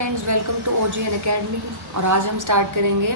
Friends, welcome to OGN academy. और आज हम स्टार्ट करेंगे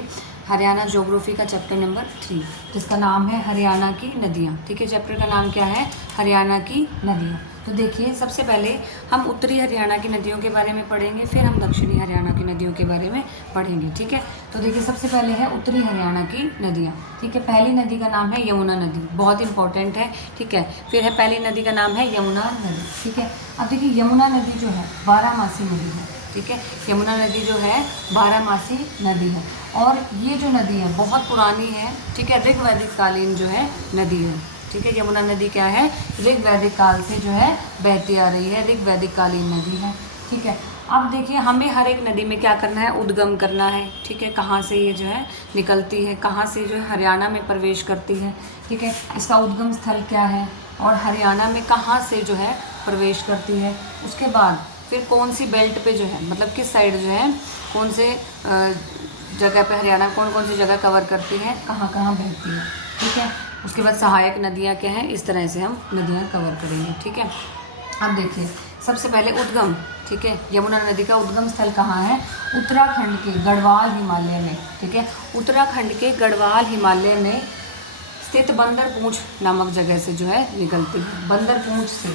हरियाणा ज्योग्राफी का चैप्टर नंबर 3, जिसका नाम है हरियाणा की नदियाँ। ठीक है, चैप्टर का नाम क्या है? हरियाणा की नदियाँ। तो देखिए, सबसे पहले हम उत्तरी हरियाणा की नदियों के बारे में पढ़ेंगे, फिर हम दक्षिणी हरियाणा की नदियों के बारे में पढ़ेंगे। ठीक है, तो देखिए सबसे पहले है उत्तरी हरियाणा की नदियाँ। ठीक है, पहली नदी का नाम है यमुना नदी, बहुत इंपॉर्टेंट है। ठीक है, फिर है पहली नदी का नाम है यमुना नदी। ठीक है, अब देखिए यमुना नदी जो है 12मासी नदी है। ठीक है, यमुना नदी जो है 12मासी नदी है, और ये जो नदी है बहुत पुरानी है। ठीक है, ऋग्वैदिक कालीन जो है नदी है। ठीक है, यमुना नदी क्या है? ऋग्वैदिक काल से जो है बहती आ रही है, ऋग्वैदिक कालीन नदी है। ठीक है, अब देखिए हमें हर एक नदी में क्या करना है? उद्गम करना है। ठीक है, कहाँ से ये जो है निकलती है, कहाँ से जो है हरियाणा में प्रवेश करती है। ठीक है, इसका उद्गम स्थल क्या है, और हरियाणा में कहाँ से जो है प्रवेश करती है। उसके बाद फिर कौन सी बेल्ट पे जो है, मतलब किस साइड जो है, कौन से जगह पे हरियाणा कौन कौन सी जगह कवर करती है, कहाँ कहाँ बहती है। ठीक है, उसके बाद सहायक नदियाँ क्या हैं, इस तरह से हम नदियाँ कवर करेंगे। ठीक है, अब देखिए सबसे पहले उद्गम। ठीक है, यमुना नदी का उद्गम स्थल कहाँ है? उत्तराखंड के गढ़वाल हिमालय में। ठीक है, उत्तराखंड के गढ़वाल हिमालय में स्थित बंदरपूंछ नामक जगह से जो है निकलती है, बंदरपूंछ से।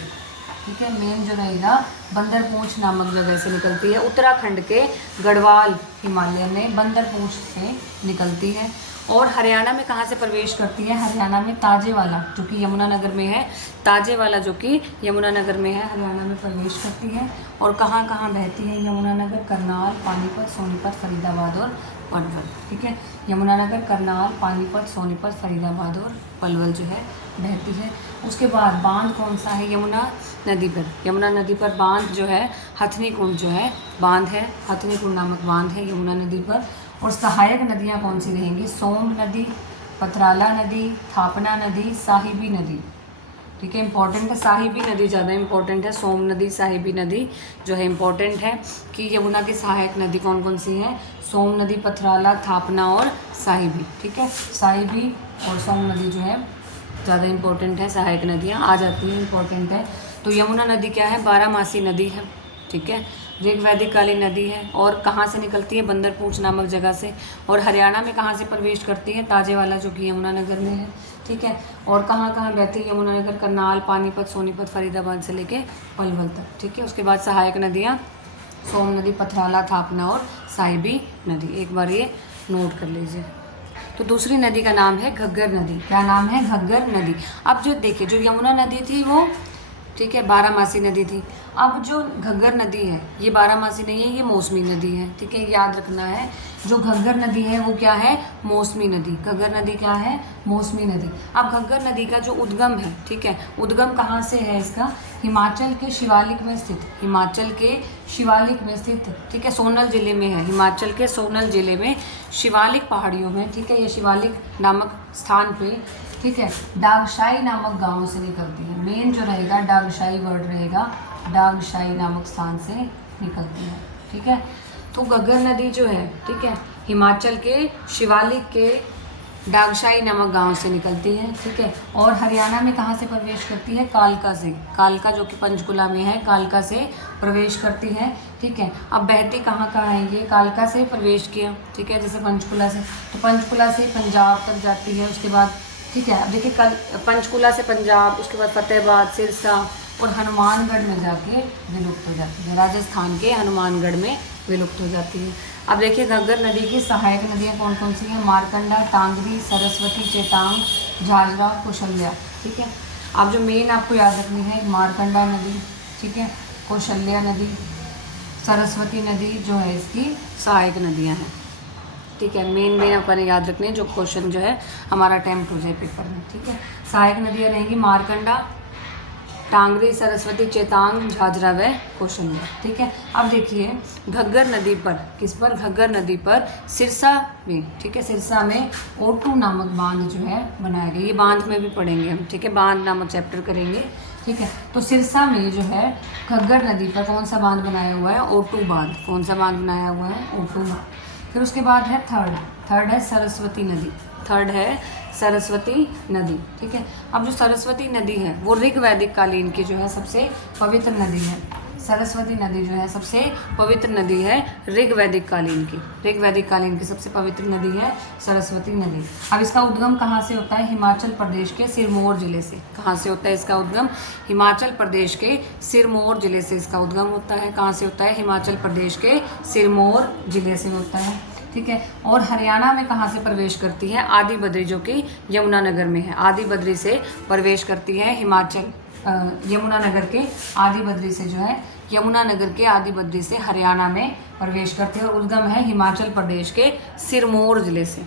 ठीक है, मेन जो रहेगा बंदरपूंछ नामक जगह से निकलती है, उत्तराखंड के गढ़वाल हिमालय में बंदरपूंछ से निकलती है। और हरियाणा में कहाँ से प्रवेश करती है? हरियाणा में ताजेवाला जो कि यमुनानगर में है, ताजेवाला जो कि यमुनानगर में है, हरियाणा में प्रवेश करती है। और कहाँ कहाँ बहती है यमुनानगर? करनाल, पानीपत, सोनीपत, फरीदाबाद और पलवल। ठीक है, यमुनानगर, करनाल, पानीपत, सोनीपत, फरीदाबाद और पलवल जो है बहती है। उसके बाद बांध कौन सा है यमुना नदी पर? यमुना नदी पर बांध जो है हथनी कुंड जो है बांध है, हथनी कुंड नामक बांध है यमुना नदी पर। और सहायक नदियाँ कौन सी रहेंगी? सोम नदी, पथराला नदी, थापना नदी, साहिबी नदी। ठीक है, इंपॉर्टेंट है, साहिबी नदी ज़्यादा इंपॉर्टेंट है। सोम नदी, साहिबी नदी जो है इंपॉर्टेंट है कि यमुना की सहायक नदी कौन कौन सी है? सोम नदी, पथराला, थापना और साहिबी। ठीक है, साहिबी और सोम नदी जो है ज़्यादा इंपॉर्टेंट है, सहायक नदियाँ आ जाती हैं, इंपॉर्टेंट है। तो यमुना नदी क्या है? 12मासी नदी है। ठीक है, ऋग्वैदिक कालीन नदी है। और कहाँ से निकलती है? बंदरपूंछ नामक जगह से। और हरियाणा में कहाँ से प्रवेश करती है? ताजेवाला जो कि यमुनानगर में है। ठीक है, और कहाँ कहाँ बहती है यमुनानगर? करनाल, पानीपत, सोनीपत, फरीदाबाद से लेके पलवल तक। ठीक है, उसके बाद सहायक नदियाँ सोम नदी, पथराला, थापना और साहिबी नदी। एक बार ये नोट कर लीजिए। तो दूसरी नदी का नाम है घग्गर नदी। क्या नाम है? घग्गर नदी। अब जो देखिए, जो यमुना नदी थी वो, ठीक है, 12मासी नदी थी। अब जो घग्गर नदी है ये 12मासी नहीं है, ये मौसमी नदी है। ठीक है, याद रखना है, जो घग्गर नदी है वो क्या है? मौसमी नदी। घग्गर नदी क्या है? मौसमी नदी। अब घग्गर नदी का जो उद्गम है, ठीक है, उद्गम कहाँ से है इसका? हिमाचल के शिवालिक में स्थित, हिमाचल के शिवालिक में स्थित, ठीक है, सोनल जिले में है, हिमाचल के सोनल जिले में शिवालिक पहाड़ियों में। ठीक है, ये शिवालिक नामक स्थान पे, ठीक है, डागशाई नामक गांव से निकलती है। मेन जो रहेगा डागशाई वर्ड रहेगा, डागशाई नामक स्थान से निकलती है। ठीक है, तो घग्गर नदी जो है, ठीक है, हिमाचल के शिवालिक के डागशाई नामक गांव से निकलती है। ठीक है, और हरियाणा में कहाँ से प्रवेश करती है? कालका से। कालका जो कि पंचकुला में है, कालका से प्रवेश करती है। ठीक है, अब बहती कहाँ कहाँ है ये? कालका से प्रवेश किया, ठीक है, जैसे पंचकुला से, तो पंचकुला से पंजाब तक जाती है। उसके बाद, ठीक है, अब देखिए कल पंचकुला से पंजाब, उसके बाद फतेहाबाद, सिरसा और हनुमानगढ़ में जाके विलुप्त हो जाती है, राजस्थान के हनुमानगढ़ में विलुप्त हो जाती है। अब देखिए घग्गर नदी की सहायक नदियाँ कौन कौन सी हैं? मारकंडा, टांगरी, सरस्वती, चेतांग, झाझरा, कौशल्या। ठीक है, अब जो मेन आपको याद रखनी है, मारकंडा नदी, ठीक है, कौशल्या नदी, सरस्वती नदी जो है इसकी सहायक नदियाँ हैं। ठीक है, मेन अपन याद रखने जो क्वेश्चन जो है हमारा अटैम्प्ट हो जाए पेपर में। ठीक है, सहायक नदियाँ रहेंगी मारकंडा, टांगरी, सरस्वती, चेतांग, झाझरा व कौशल्या। ठीक है, अब देखिए घग्गर नदी पर, किस पर? घग्गर नदी पर सिरसा में, ठीक है, सिरसा में O2 नामक बांध जो है बनाया गया। ये बांध में भी पढ़ेंगे हम। ठीक है, बांध नामक चैप्टर करेंगे। ठीक है, तो सिरसा में जो है घग्गर नदी पर कौन सा बांध बनाया हुआ है? O2 बांध। कौन सा बांध बनाया हुआ है? O2 बांध। फिर उसके बाद है थर्ड है सरस्वती नदी। थर्ड है सरस्वती नदी। ठीक है, अब जो सरस्वती नदी है वो ऋग्वैदिक कालीन की जो है सबसे पवित्र नदी है। सरस्वती नदी जो है सबसे पवित्र नदी है ऋग्वैदिक कालीन की। ऋग्वैदिक कालीन की सबसे पवित्र नदी है सरस्वती नदी। अब इसका उद्गम कहाँ से होता है? हिमाचल प्रदेश के सिरमौर जिले से। कहाँ से होता है इसका उद्गम? हिमाचल प्रदेश के सिरमौर जिले से इसका उद्गम होता है। कहाँ से होता है? हिमाचल प्रदेश के सिरमौर जिले से होता है। ठीक है। और हरियाणा में कहाँ से प्रवेश करती है? आदि बद्री, जो कि यमुनानगर में है। आदि बद्री से प्रवेश करती है हिमाचल, यमुनानगर के आदि बद्री से जो है, यमुनानगर के आदि बद्री से हरियाणा में प्रवेश करती है और उद्गम है हिमाचल प्रदेश के सिरमौर जिले से।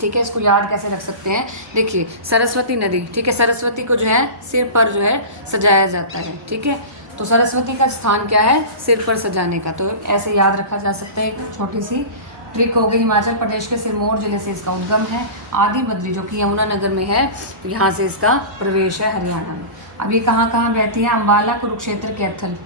ठीक है। इसको याद कैसे रख सकते हैं? देखिए सरस्वती नदी, ठीक है, सरस्वती को जो है सिर पर जो है सजाया जाता है। ठीक है। तो सरस्वती का स्थान क्या है? सिर पर सजाने का। तो ऐसे याद रखा जा सकता है। एक छोटी सी ट्रिक हो गई। हिमाचल प्रदेश के सिरमौर जिले से इसका उद्गम है। आदि बद्री जो कि यमुनानगर में है, तो यहाँ से इसका प्रवेश है हरियाणा में। अब ये कहाँ कहाँ बहती है? अम्बाला, कुरुक्षेत्र, कैथल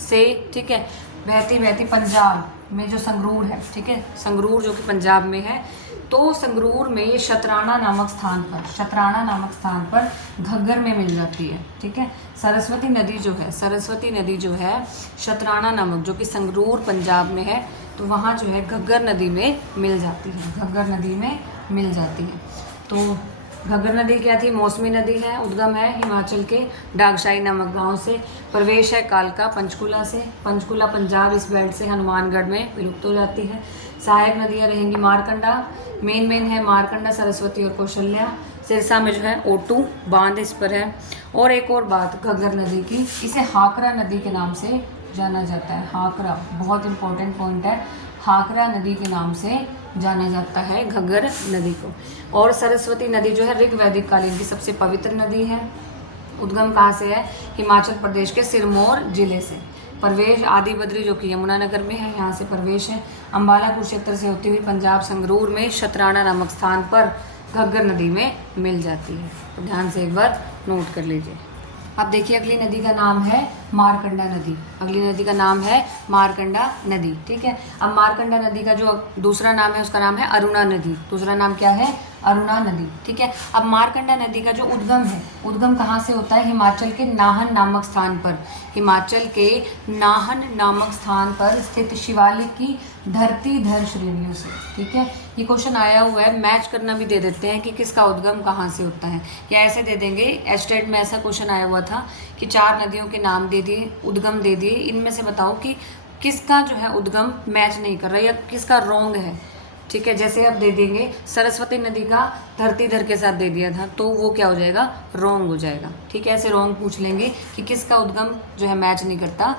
से, ठीक है, बहती बहती पंजाब में जो संगरूर है, ठीक है, संगरूर जो कि पंजाब में है, तो संगरूर में ये शतराणा नामक स्थान पर, शतराणा नामक स्थान पर घग्गर में मिल जाती है। ठीक है। सरस्वती नदी जो है, सरस्वती नदी जो है शतराणा नामक, जो कि संगरूर पंजाब में है, तो वहाँ जो है घग्गर नदी में मिल जाती है, घग्गर नदी में मिल जाती है। तो घग्गर नदी क्या थी? मौसमी नदी है। उद्गम है हिमाचल के डागशाही नामक गांव से। प्रवेश है कालका, पंचकुला से। पंचकुला पंजाब इस बेल्ट से हनुमानगढ़ में विलुप्त हो जाती है। सहायक नदियाँ रहेंगी मारकंडा, मेन है मारकंडा, सरस्वती और कौशल्या। सिरसा में जो है ओटू बांध इस पर है। और एक और बात घग्गर नदी की, इसे हाकरा नदी के नाम से जाना जाता है। हाकरा बहुत इंपॉर्टेंट पॉइंट है, हाकरा नदी के नाम से जाना जाता है घग्गर नदी को। और सरस्वती नदी जो है ऋग्वैदिक कालीन की सबसे पवित्र नदी है। उद्गम कहाँ से है? हिमाचल प्रदेश के सिरमौर जिले से। प्रवेश आदि बद्री जो कि यमुनानगर में है, यहाँ से प्रवेश है। अम्बाला कुरुक्षेत्र से होती हुई पंजाब संगरूर में शतराणा नामक स्थान पर घग्गर नदी में मिल जाती है। तो ध्यान से एक बार नोट कर लीजिए। अब देखिए अगली नदी का नाम है मारकंडा नदी। अगली नदी का नाम है मारकंडा नदी। ठीक है। अब मारकंडा नदी का जो दूसरा नाम है उसका नाम है अरुणा नदी। दूसरा नाम क्या है? अरुणा नदी। ठीक है। अब मारकंडा नदी का जो उद्गम है, उद्गम कहाँ से होता है? हिमाचल के नाहन नामक स्थान पर, हिमाचल के नाहन नामक स्थान पर स्थित शिवालिक की धरतीधर श्रेणियों से। ठीक है। ये क्वेश्चन आया हुआ है, मैच करना भी दे देते हैं कि किसका उद्गम कहाँ से होता है, या ऐसे दे देंगे। एस्टेट में ऐसा क्वेश्चन आया हुआ था कि 4 नदियों के नाम दे दिए, उद्गम दे दिए, इनमें से बताओ कि किसका जो है उद्गम मैच नहीं कर रहा या किसका रॉन्ग है। ठीक है। जैसे अब दे देंगे सरस्वती नदी का धरतीधर के साथ दे दिया था, तो वो क्या हो जाएगा? रॉन्ग हो जाएगा। ठीक है। ऐसे रॉन्ग पूछ लेंगे कि किसका उद्गम जो है मैच नहीं करता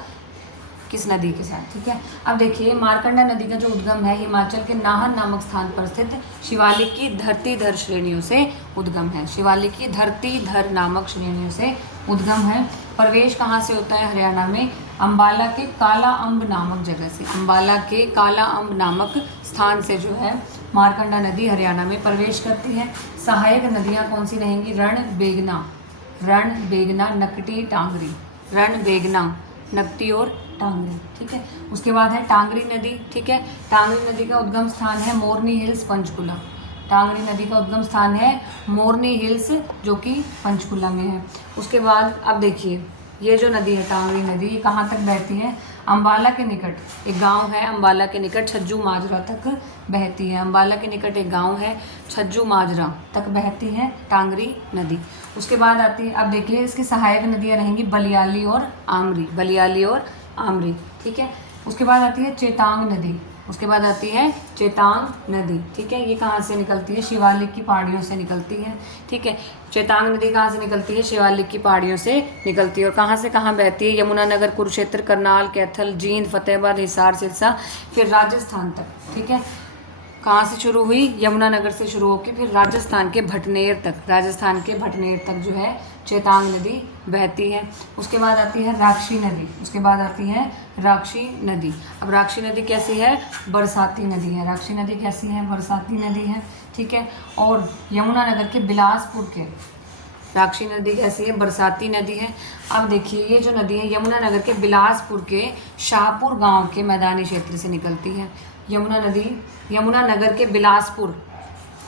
किस नदी के साथ। ठीक है। अब देखिए मारकंडा नदी का जो उद्गम है हिमाचल के नाहन नामक स्थान पर स्थित शिवालिक की धरतीधर श्रेणियों से उद्गम है। शिवालिक की धरतीधर नामक श्रेणियों से उद्गम है। प्रवेश कहाँ से होता है? हरियाणा में अम्बाला के काला अम्ब नामक जगह से। अम्बाला के काला अम्ब नामक स्थान से जो है मारकंडा नदी हरियाणा में प्रवेश करती है। सहायक नदियाँ कौन सी रहेंगी? रण बेगना, नकटी, टांगरी। रण बेगना, नकटी और टांगरी। ठीक है। उसके बाद है टांगरी नदी। ठीक है। टांगरी नदी का उद्गम स्थान है मोरनी हिल्स, पंचकुला। टांगरी नदी का उद्गम स्थान है मोरनी हिल्स जो कि पंचकुला में है। उसके बाद अब देखिए ये जो नदी है टांगरी नदी, ये कहाँ तक बहती है? अम्बाला के निकट एक गांव है, अम्बाला के निकट छज्जू माजरा तक बहती है। अम्बाला के निकट एक गांव है, छज्जू माजरा तक बहती है टांगरी नदी। उसके बाद आती है, अब देखिए इसकी सहायक नदियाँ रहेंगी बलियाली और आमरी, बलियाली और आमरी। ठीक है। उसके बाद आती है चेतांग नदी। उसके बाद आती है चेतांग नदी। ठीक है। ये कहाँ से निकलती है? शिवालिक की पहाड़ियों से निकलती है। ठीक है। चेतांग नदी कहाँ से निकलती है? शिवालिक की पहाड़ियों से निकलती है। और कहाँ से कहाँ बहती है? यमुनानगर, कुरुक्षेत्र, करनाल, कैथल, जींद, फतेहाबाद, हिसार, सिरसा, फिर राजस्थान तक। ठीक है। कहाँ से शुरू हुई? यमुनानगर से शुरू होकर फिर राजस्थान के भटनेर तक, राजस्थान के भटनेर तक जो है चेतांग नदी बहती है। उसके बाद आती है राक्षी नदी। उसके बाद आती है राक्षी नदी। अब राक्षी नदी कैसी है? बरसाती नदी है। राक्षी नदी कैसी है? बरसाती नदी है। ठीक है। और यमुनानगर के बिलासपुर के राक्षी नदी कैसी है? बरसाती नदी है। अब देखिए ये जो नदी है यमुनानगर के बिलासपुर के शाहपुर गांव के मैदानी क्षेत्र से निकलती है। यमुना नदी यमुनानगर के बिलासपुर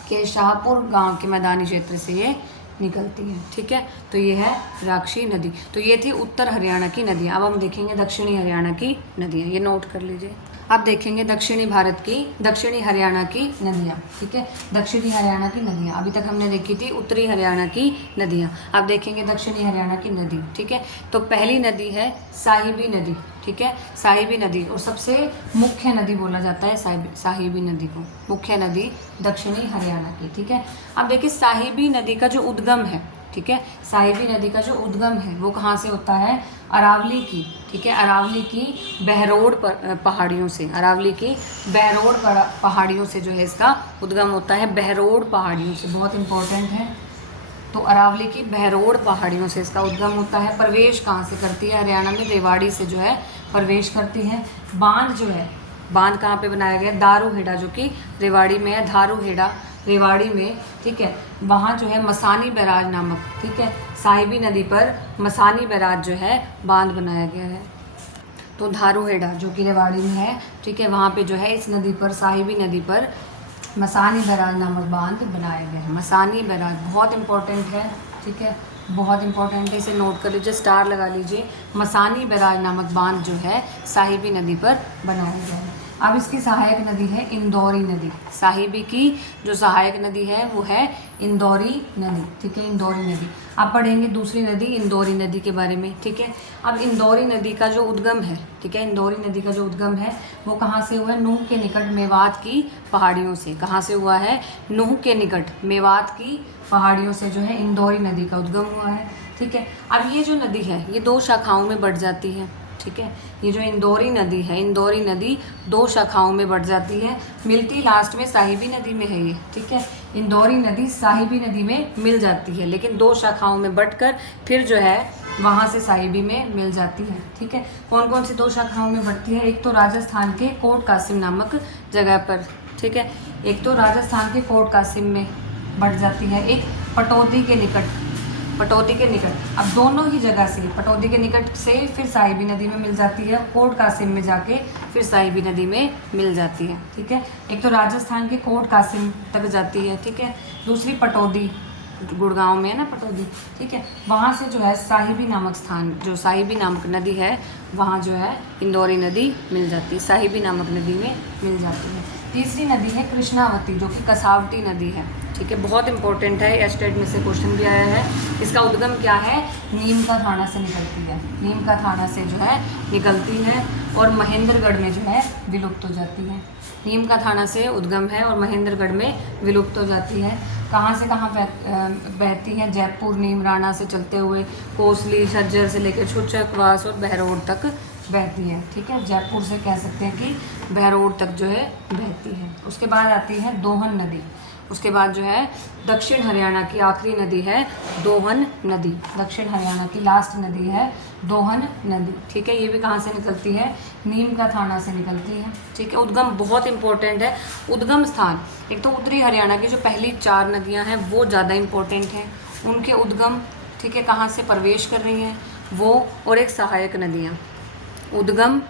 के शाहपुर गांव के मैदानी क्षेत्र से ये निकलती हैं। ठीक है, तो ये है राक्षी नदी। तो ये थी उत्तर हरियाणा की नदियाँ। अब हम देखेंगे दक्षिणी हरियाणा की नदियाँ, ये नोट कर लीजिए। अब देखेंगे दक्षिणी भारत की, दक्षिणी हरियाणा की नदियाँ। ठीक है, दक्षिणी हरियाणा की नदियाँ। अभी तक हमने देखी थी उत्तरी हरियाणा की नदियाँ, अब देखेंगे दक्षिणी हरियाणा की नदी। ठीक है, तो पहली नदी है साहिबी नदी। ठीक है, साहिबी नदी, और सबसे मुख्य नदी बोला जाता है साहिबी नदी को, मुख्य नदी दक्षिणी हरियाणा की। ठीक है, अब देखिए साहिबी नदी का जो उद्गम है, ठीक है, साहिबी नदी का जो उद्गम है वो कहाँ से होता है? अरावली की, ठीक है, अरावली की बहरोड़ पहाड़ियों से, अरावली की बहरोड़ पहाड़ियों से जो है इसका उद्गम होता है, बहरोड़ पहाड़ियों से, बहुत इंपॉर्टेंट है। तो अरावली की बहरोड़ पहाड़ियों से इसका उद्गम होता है। प्रवेश कहाँ से करती है? हरियाणा में रेवाड़ी से जो है प्रवेश करती है। बांध जो है, बांध कहाँ पे बनाया गया? दारूहेड़ा, जो कि रेवाड़ी में है, दारूहेड़ा रेवाड़ी में। ठीक है, वहाँ जो है मसानी बैराज नामक, ठीक है, साहिबी नदी पर मसानी बैराज जो है बांध बनाया गया है। तो दारूहेड़ा जो कि रेवाड़ी में है, ठीक है, वहाँ पे जो है इस नदी पर, साहिबी नदी पर मसानी बैराज नामक बांध बनाया गया है। मसानी बैराज बहुत इंपॉर्टेंट है। ठीक है, बहुत इंपॉर्टेंट है, इसे नोट कर लीजिए, स्टार लगा लीजिए। मसानी बैराज नामक बांध जो है साहिबी नदी पर बनाया गया है। अब इसकी सहायक नदी है इंदौरी नदी। साहिबी की जो सहायक नदी है वो है इंदौरी नदी। ठीक है, इंदौरी नदी। अब पढ़ेंगे दूसरी नदी इंदौरी नदी के बारे में। ठीक है, अब इंदौरी नदी का जो उद्गम है, ठीक है, इंदौरी नदी का जो उद्गम है वो कहाँ से हुआ है? नूह के निकट मेवात की पहाड़ियों से। कहाँ से हुआ है? नूह के निकट मेवात की पहाड़ियों से जो है इंदौरी नदी का उद्गम हुआ है। ठीक है, अब ये जो नदी है ये 2 शाखाओं में बढ़ जाती है। ठीक है, ये जो इंदौरी नदी है, इंदौरी नदी 2 शाखाओं में बढ़ जाती है, मिलती लास्ट में साहिबी नदी में है ये। ठीक है, इंदौरी नदी साहिबी नदी में मिल जाती है, लेकिन 2 शाखाओं में बढ़कर फिर जो है वहाँ से साहिबी में मिल जाती है। ठीक है, कौन कौन सी 2 शाखाओं में बढ़ती है? एक तो राजस्थान के कोट कासिम नामक जगह पर, ठीक है, एक तो राजस्थान के कोट कासिम में बढ़ जाती है, एक पटौदी के निकट, पटौदी के निकट। अब दोनों ही जगह से, पटौदी के निकट से फिर साहिबी नदी में मिल जाती है, कोट कासिम में जाके फिर साहिबी नदी में मिल जाती है। ठीक है, एक तो राजस्थान के कोट कासिम तक जाती है, ठीक है, दूसरी पटौदी, गुड़गांव में है ना पटौदी, ठीक है, वहाँ से जो है साहिबी नामक स्थान, जो साहिबी नामक नदी है वहाँ जो है इंदौरी नदी मिल जाती है, साहिबी नामक नदी में मिल जाती है। तीसरी नदी है कृष्णावती, जो कि कसावटी नदी है। ठीक है, बहुत इंपॉर्टेंट है, एस्टेट में से क्वेश्चन भी आया है। इसका उद्गम क्या है? नीम का थाना से निकलती है, नीम का थाना से जो है निकलती है और महेंद्रगढ़ में जो है विलुप्त हो जाती है। नीम का थाना से उद्गम है और महेंद्रगढ़ में विलुप्त हो जाती है। कहाँ से कहाँ बहती है? जयपुर, नीमराना से चलते हुए कोसली, झज्जर से लेकर छुचकवास और बहरोड़ तक बहती है। ठीक है, जयपुर से कह सकते हैं कि बहरोड़ तक जो है बहती है। उसके बाद आती है दोहन नदी। उसके बाद जो है दक्षिण हरियाणा की आखिरी नदी है दोहन नदी। दक्षिण हरियाणा की लास्ट नदी है दोहन नदी। ठीक है, ये भी कहाँ से निकलती है? नीम का थाना से निकलती है। ठीक है, उद्गम बहुत इंपॉर्टेंट है। उद्गम स्थान, एक तो उत्तरी हरियाणा की जो पहली 4 नदियाँ हैं वो ज़्यादा इंपॉर्टेंट हैं, उनके उद्गम, ठीक है, कहाँ से प्रवेश कर रही हैं वो, और एक सहायक नदियाँ, उद्गम,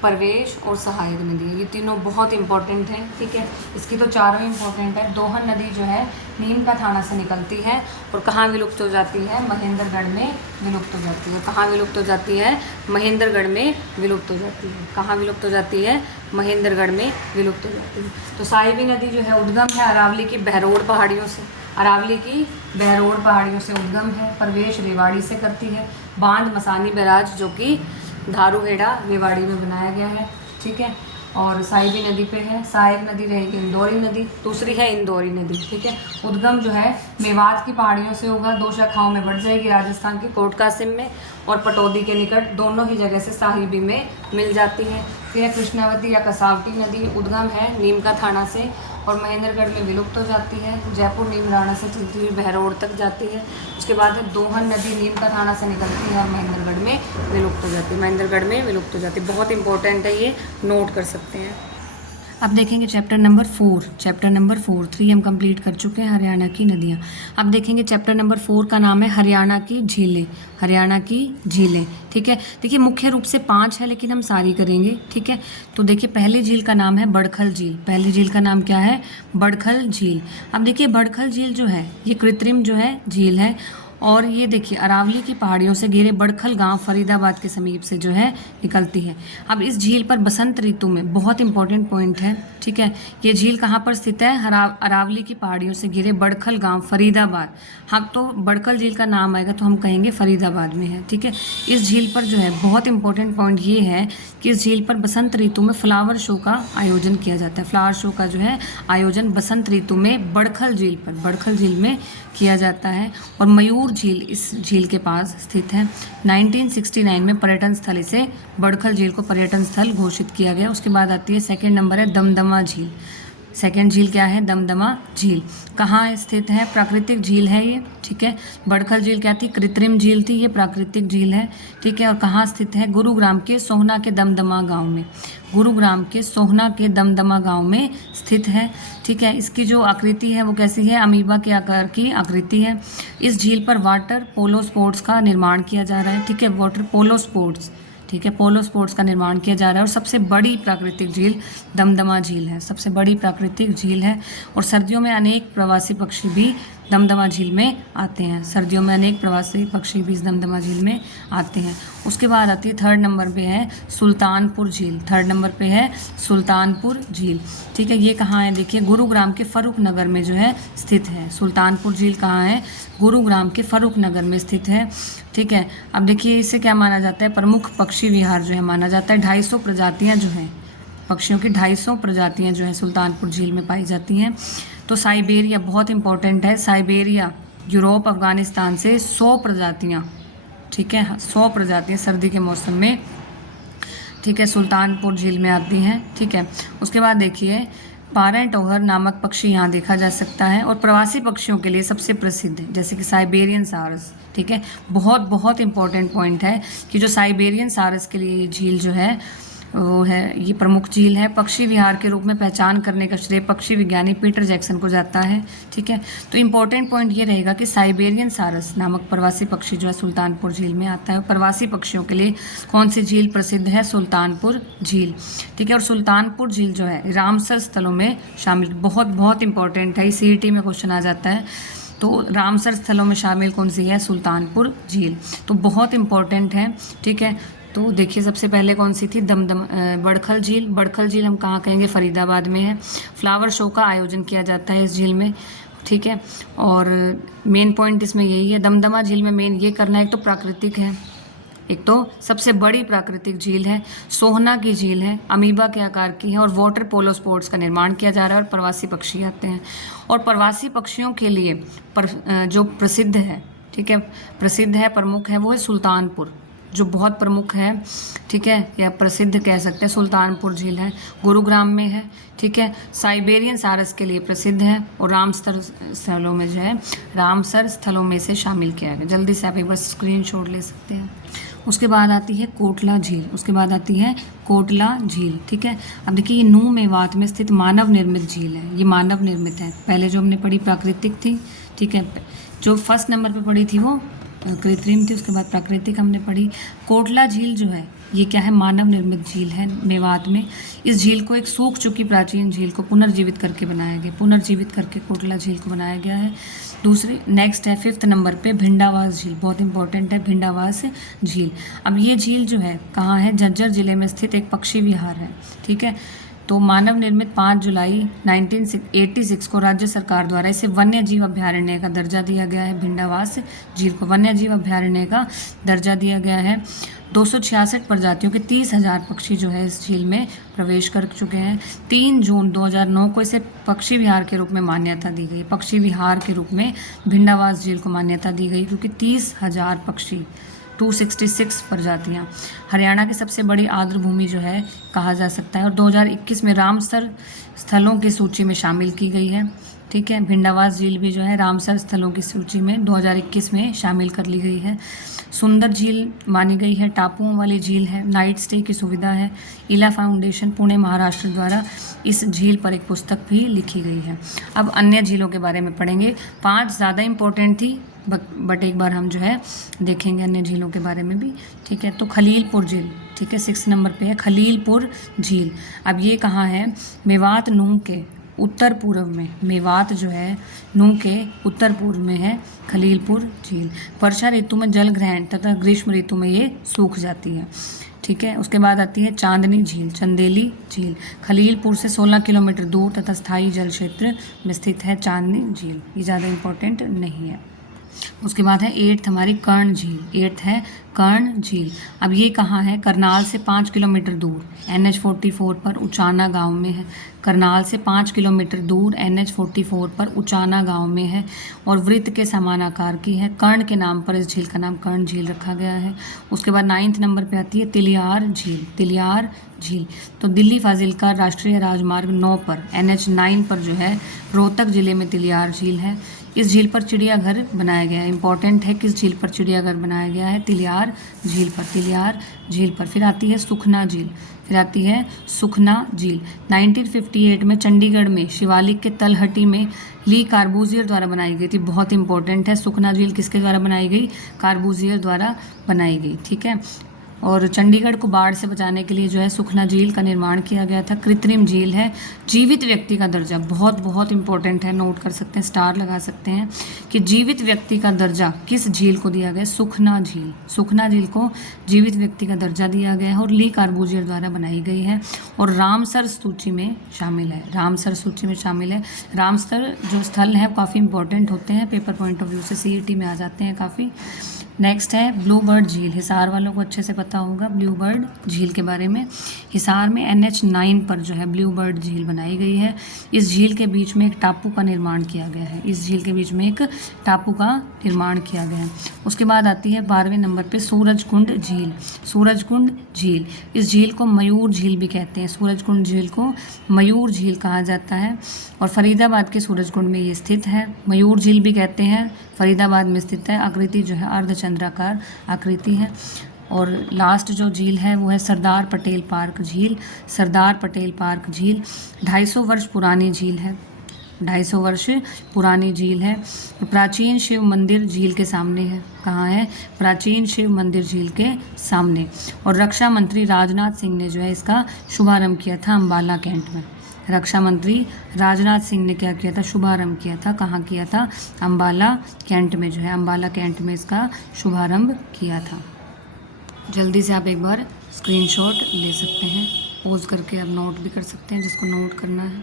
प्रवेश और सहायक नदी, ये तीनों बहुत इंपॉर्टेंट हैं। ठीक है, इसकी तो चारों इंपॉर्टेंट है। दोहन नदी जो है नीम का थाना से निकलती है और कहाँ विलुप्त हो जाती है? महेंद्रगढ़ में विलुप्त हो जाती है। कहाँ विलुप्त हो जाती है? महेंद्रगढ़ में विलुप्त हो जाती है। कहाँ विलुप्त हो जाती है? महेंद्रगढ़ में विलुप्त हो जाती है। तो साहिबी नदी जो है उद्गम है अरावली की बहरोड़ पहाड़ियों से, अरावली की बहरोड़ पहाड़ियों से उद्गम है, प्रवेश रेवाड़ी से करती है। बांध मसानी बैराज जो कि दारूहेड़ा रेवाड़ी में बनाया गया है। ठीक है, और साहिबी नदी पे है। सहायक नदी रहेगी इंदौरी नदी, दूसरी है इंदौरी नदी। ठीक है, उद्गम जो है मेवात की पहाड़ियों से होगा, 2 शाखाओं में बढ़ जाएगी, राजस्थान के कोट कासिम में और पटौदी के निकट, दोनों ही जगह से साहिबी में मिल जाती है। फिर कृष्णावती या कसावटी नदी, उद्गम है नीम का थाना से और महेंद्रगढ़ में विलुप्त हो जाती है। जयपुर नीमराना से चलती हुई बहरोड़ तक जाती है। उसके बाद है दोहन नदी, नीम का थाना से निकलती है और महेंद्रगढ़ में विलुप्त हो जाती है, महेंद्रगढ़ में विलुप्त हो जाती है। बहुत इंपॉर्टेंट है, ये नोट कर सकते हैं। अब देखेंगे चैप्टर नंबर 4 3 हम कंप्लीट कर चुके हैं, हरियाणा की नदियाँ। अब देखेंगे चैप्टर नंबर 4 का नाम है हरियाणा की झीलें, हरियाणा की झीलें। ठीक है, देखिए मुख्य रूप से 5 है लेकिन हम सारी करेंगे। ठीक है, तो देखिए पहली झील का नाम है बड़खल झील। पहली झील का नाम क्या है? बड़खल झील। अब देखिए बड़खल झील जो है ये कृत्रिम जो है झील है, और ये देखिए अरावली की पहाड़ियों से घिरे बड़खल गांव फरीदाबाद के समीप से जो है निकलती है। अब इस झील पर बसंत ऋतु में, बहुत इंपॉर्टेंट पॉइंट है, ठीक है, ये झील कहाँ पर स्थित है? अरावली की पहाड़ियों से घिरे बड़खल गांव फरीदाबाद। हाँ, तो बड़खल झील का नाम आएगा तो हम कहेंगे फरीदाबाद में है। ठीक है, इस झील पर जो है बहुत इंपॉर्टेंट पॉइंट ये है कि इस झील पर बसंत ऋतु में फ्लावर शो का आयोजन किया जाता है। फ्लावर शो का जो है आयोजन बसंत ऋतु में बड़खल झील पर, बड़खल झील में किया जाता है। और मयूर झील इस झील के पास स्थित है। 1969 में पर्यटन स्थल इसे बड़खल झील को पर्यटन स्थल घोषित किया गया। उसके बाद आती है सेकंड नंबर है दमदमा झील। सेकंड झील क्या है? दमदमा झील। कहाँ स्थित है? प्राकृतिक झील है ये। ठीक है, बड़खल झील क्या थी? कृत्रिम झील थी, ये प्राकृतिक झील है। ठीक है, और कहाँ स्थित है? गुरुग्राम के सोहना के दमदमा गांव में। गुरुग्राम के सोहना के दमदमा गांव में स्थित है। ठीक है, इसकी जो आकृति है वो कैसी है? अमीबा के आकार की आकृति है। इस झील पर वाटर पोलो स्पोर्ट्स का निर्माण किया जा रहा है। ठीक है, वाटर पोलो स्पोर्ट्स, ठीक है, पोलो स्पोर्ट्स का निर्माण किया जा रहा है। और सबसे बड़ी प्राकृतिक झील दमदमा झील है, सबसे बड़ी प्राकृतिक झील है। और सर्दियों में अनेक प्रवासी पक्षी भी दमदमा झील में आते हैं। सर्दियों में अनेक प्रवासी पक्षी भी इस दमदमा झील में आते हैं। उसके बाद आती है थर्ड नंबर पे है सुल्तानपुर झील। थर्ड नंबर पे है सुल्तानपुर झील। ठीक है, ये कहाँ है? देखिए गुरुग्राम के फर्रुख नगर में जो है स्थित है। सुल्तानपुर झील कहाँ है? गुरुग्राम के फर्रुख नगर में स्थित है। ठीक है, अब देखिए इसे क्या माना जाता है? प्रमुख पक्षी विहार जो है माना जाता है। 250 प्रजातियाँ जो हैं पक्षियों की, 250 प्रजातियाँ जो हैं सुल्तानपुर झील में पाई जाती हैं। तो साइबेरिया बहुत इंपॉर्टेंट है। साइबेरिया, यूरोप, अफगानिस्तान से 100 प्रजातियाँ, ठीक है, 100 प्रजातियाँ सर्दी के मौसम में, ठीक है, सुल्तानपुर झील में आती हैं। ठीक है, उसके बाद देखिए पारेंटोहर नामक पक्षी यहाँ देखा जा सकता है। और प्रवासी पक्षियों के लिए सबसे प्रसिद्ध है जैसे कि साइबेरियन सारस। ठीक है, बहुत बहुत इंपॉर्टेंट पॉइंट है कि जो साइबेरियन सारस के लिए ये झील जो है वो है, ये प्रमुख झील है। पक्षी विहार के रूप में पहचान करने का श्रेय पक्षी विज्ञानी पीटर जैक्सन को जाता है। ठीक है, तो इंपॉर्टेंट पॉइंट ये रहेगा कि साइबेरियन सारस नामक प्रवासी पक्षी जो है सुल्तानपुर झील में आता है। प्रवासी पक्षियों के लिए कौन सी झील प्रसिद्ध है? सुल्तानपुर झील। ठीक है, और सुल्तानपुर झील जो है रामसर स्थलों में शामिल, बहुत बहुत इंपॉर्टेंट है, CET में क्वेश्चन आ जाता है। तो रामसर स्थलों में शामिल कौन सी है? सुल्तानपुर झील। तो बहुत इंपॉर्टेंट है। ठीक है, तो देखिए सबसे पहले कौन सी थी? बड़खल झील। बड़खल झील हम कहाँ कहेंगे? फरीदाबाद में है। फ्लावर शो का आयोजन किया जाता है इस झील में। ठीक है, और मेन पॉइंट इसमें यही है, दमदमा झील में मेन ये करना है, एक तो प्राकृतिक है, एक तो सबसे बड़ी प्राकृतिक झील है, सोहना की झील है, अमीबा के आकार की है, और वाटर पोलो स्पोर्ट्स का निर्माण किया जा रहा है, और प्रवासी पक्षी आते हैं। और प्रवासी पक्षियों के लिए जो प्रसिद्ध है, ठीक है, प्रसिद्ध है, प्रमुख है, वो है सुल्तानपुर, जो बहुत प्रमुख है। ठीक है, या प्रसिद्ध कह सकते हैं, सुल्तानपुर झील है, गुरुग्राम में है। ठीक है, साइबेरियन सारस के लिए प्रसिद्ध है, और रामसर स्थलों में जो है, रामसर स्थलों में से शामिल किया गया। जल्दी से आप एक बार स्क्रीनशॉट ले सकते हैं। उसके बाद आती है कोटला झील। उसके बाद आती है कोटला झील। ठीक है, अब देखिए ये नू मेवात में स्थित मानव निर्मित झील है। ये मानव निर्मित है। पहले जो हमने पढ़ी प्राकृतिक थी, ठीक है, जो फर्स्ट नंबर पे पढ़ी थी वो कृत्रिम थी, उसके बाद प्राकृतिक हमने पढ़ी। कोटला झील जो है ये क्या है? मानव निर्मित झील है मेवात में। इस झील को एक सूख चुकी प्राचीन झील को पुनर्जीवित करके बनाया गया, पुनर्जीवित करके कोटला झील को बनाया गया है। दूसरी नेक्स्ट है 5th नंबर पे भिंडावास झील, बहुत इंपॉर्टेंट है भिंडावास झील। अब ये झील जो है कहाँ है? झज्जर जिले में स्थित एक पक्षी विहार है। ठीक है, तो मानव निर्मित 5 जुलाई 1986 को राज्य सरकार द्वारा इसे वन्य जीव अभ्यारण्य का दर्जा दिया गया है। भिंडावास झील को वन्य जीव अभ्यारण्य का दर्जा दिया गया है। 266 प्रजातियों के 30,000 पक्षी जो है इस झील में प्रवेश कर चुके हैं। 3 जून 2009 को इसे पक्षी विहार के रूप में मान्यता दी गई। पक्षी विहार के रूप में भिंडावास झील को मान्यता दी गई क्योंकि 30,000 पक्षी, 266 प्रजातियाँ, हरियाणा की सबसे बड़ी आर्द्र भूमि जो है कहा जा सकता है। और 2021 में रामसर स्थलों की सूची में शामिल की गई है। ठीक है, भिंडावास झील भी जो है रामसर स्थलों की सूची में 2021 में शामिल कर ली गई है। सुंदर झील मानी गई है, टापुओं वाली झील है, नाइट स्टे की सुविधा है। इला फाउंडेशन पुणे महाराष्ट्र द्वारा इस झील पर एक पुस्तक भी लिखी गई है। अब अन्य झीलों के बारे में पढ़ेंगे। 5 ज़्यादा इम्पोर्टेंट थी बट एक बार हम जो है देखेंगे अन्य झीलों के बारे में भी, ठीक है। तो खलीलपुर झील, ठीक है, 6 नंबर पे है खलीलपुर झील। अब ये कहाँ है? मेवात नूह के उत्तर पूर्व में, मेवात जो है नूह के उत्तर पूर्व में है खलीलपुर झील। वर्षा ऋतु में जल ग्रहण तथा ग्रीष्म ऋतु में ये सूख जाती है, ठीक है। उसके बाद आती है चांदनी झील, चंदेली झील, खलीलपुर से 16 किलोमीटर दूर तथा स्थायी जल क्षेत्र में स्थित है चांदनी झील। ये ज़्यादा इम्पोर्टेंट नहीं है। उसके बाद है 8th हमारी कर्ण झील, 8th है कर्ण झील। अब ये कहाँ है? करनाल से 5 किलोमीटर दूर NH44 पर उचाना गांव में है। करनाल से 5 किलोमीटर दूर NH44 पर उचाना गांव में है और वृत्त के समान आकार की है। कर्ण के नाम पर इस झील का नाम कर्ण झील रखा गया है। उसके बाद 9th नंबर पे आती है तिलियार झील, तिलियार झील। तो दिल्ली फाजिलका राष्ट्रीय राजमार्ग 9 पर NH9 पर जो है रोहतक जिले में तिलियार झील है। इस झील पर चिड़ियाघर बनाया गया है। इंपॉर्टेंट है किस झील पर चिड़ियाघर बनाया गया है? तिलियार झील पर, तिलियार झील पर। फिर आती है सुखना झील, फिर आती है सुखना झील। 1958 में चंडीगढ़ में शिवालिक के तलहटी में ली कार्बूजियर द्वारा बनाई गई थी। बहुत इंपॉर्टेंट है, सुखना झील किसके द्वारा बनाई गई? कार्बूजियर द्वारा बनाई गई, ठीक है। और चंडीगढ़ को बाढ़ से बचाने के लिए जो है सुखना झील का निर्माण किया गया था। कृत्रिम झील है। जीवित व्यक्ति का दर्जा बहुत बहुत इंपॉर्टेंट है, नोट कर सकते हैं, स्टार लगा सकते हैं कि जीवित व्यक्ति का दर्जा किस झील को दिया गया? सुखना झील, सुखना झील को जीवित व्यक्ति का दर्जा दिया गया है और ली कार्बूजियर द्वारा बनाई गई है और रामसर सूची में शामिल है, रामसर सूची में शामिल है। रामसर जो स्थल है काफ़ी इंपॉर्टेंट होते हैं, पेपर पॉइंट ऑफ व्यू से CET में आ जाते हैं काफ़ी। नेक्स्ट है ब्लू बर्ड झील। हिसार वालों को अच्छे से पता होगा ब्लू बर्ड झील के बारे में। हिसार में NH9 पर जो है ब्लू बर्ड झील बनाई गई है। इस झील के बीच में एक टापू का निर्माण किया गया है, इस झील के बीच में एक टापू का निर्माण किया गया है। उसके बाद आती है 12वें नंबर पे सूरजकुंड झील, सूरजकुंड झील। इस झील को मयूर झील भी कहते हैं, सूरजकुंड झील को मयूर झील कहा जाता है और फरीदाबाद के सूरजकुंड में ये स्थित है। मयूर झील भी कहते हैं, फरीदाबाद में स्थित है। आकृति जो है अर्धचंद्राकार आकृति है। और लास्ट जो झील है वो है सरदार पटेल पार्क झील, सरदार पटेल पार्क झील 250 वर्ष पुरानी झील है, 250 वर्ष पुरानी झील है। प्राचीन शिव मंदिर झील के सामने है। कहाँ है? प्राचीन शिव मंदिर झील के सामने। और रक्षा मंत्री राजनाथ सिंह ने जो है इसका शुभारंभ किया था अम्बाला कैंट में। रक्षा मंत्री राजनाथ सिंह ने क्या किया था? शुभारंभ किया था। कहाँ किया था? अम्बाला कैंट में जो है, अम्बाला कैंट में इसका शुभारंभ किया था। जल्दी से आप एक बार स्क्रीनशॉट ले सकते हैं, पोज करके आप नोट भी कर सकते हैं जिसको नोट करना है।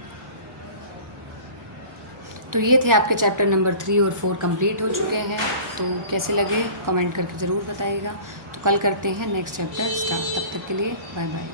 तो ये थे आपके चैप्टर नंबर 3 और 4 कंप्लीट हो चुके हैं। तो कैसे लगे कमेंट करके ज़रूर बताइएगा। तो कल करते हैं नेक्स्ट चैप्टर स्टार्ट। तब तक के लिए बाय बाय।